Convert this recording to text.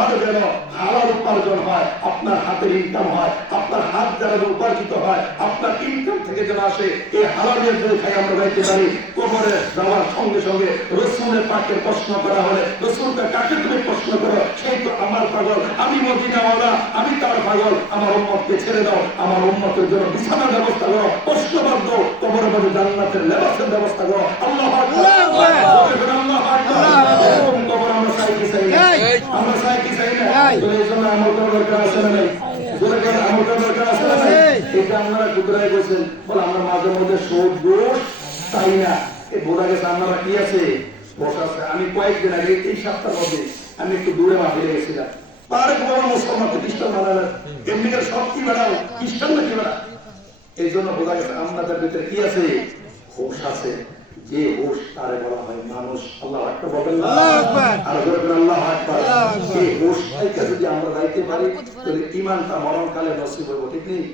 ঘর যেন হালাল উপার্জন হয়, আপনার হাতের ইনকাম হয়, আপনার হাত দ্বারা উপার্জিত হয়, আপনার ইনকাম থেকে যেন আসে, এই হালালের জন্য খাই আমরা যাইতে পারি। কবরে যাওয়ার সঙ্গে সঙ্গে রসুলের পাকের প্রশ্ন করা হলে, রসুলকে কাকে তুমি প্রশ্ন করো, সেই তো আমার পাগল, আমি মদিনাওয়ালা, আমি তার পাগল, আমার উম্মতকে ছেড়ে দাও, আমার উম্মতের জন্য বিছানার ব্যবস্থা করো, প্রশ্নবাদ দাও, কবরের মধ্যে জান্নাতের লেবাসের ব্যবস্থা করো। আল্লাহু আকবার, আল্লাহু আকবার। কবর আমরা চাই কি চাই না? আমরা চাই কি চাই না? এই জন্য আমল করার দরকার আছে না? আমল করার দরকার আছে না? এটা আপনারা কুদরাই বলছেন, বলে আমরা মাঝে মধ্যে সুদ দোষ চাই না। এই বোঝা গেছে আপনারা কি আছে বসা আছে। আমি কয়েকদিন আগে এই সপ্তাহের মধ্যে আমি একটু দূরে মাহফিলে গেছিলাম। তার কোনো মুসলমান খ্রিস্টান বানালেন, এমনিকার সব কি বেড়াও, খ্রিস্টান নাকি বেড়া। এই জন্য বোঝা গেছে আপনাদের ভিতরে কি আছে, হোশ আছে। যে হোশ তারে বলা হয় মানুষ। আল্লাহু আকবার বলেন না? আর বলেন আল্লাহু আকবার। এই হোশটাকে যদি আমরা যাইতে পারি তাহলে ঈমানটা মরণকালে নসিব হবে, ঠিক নেই?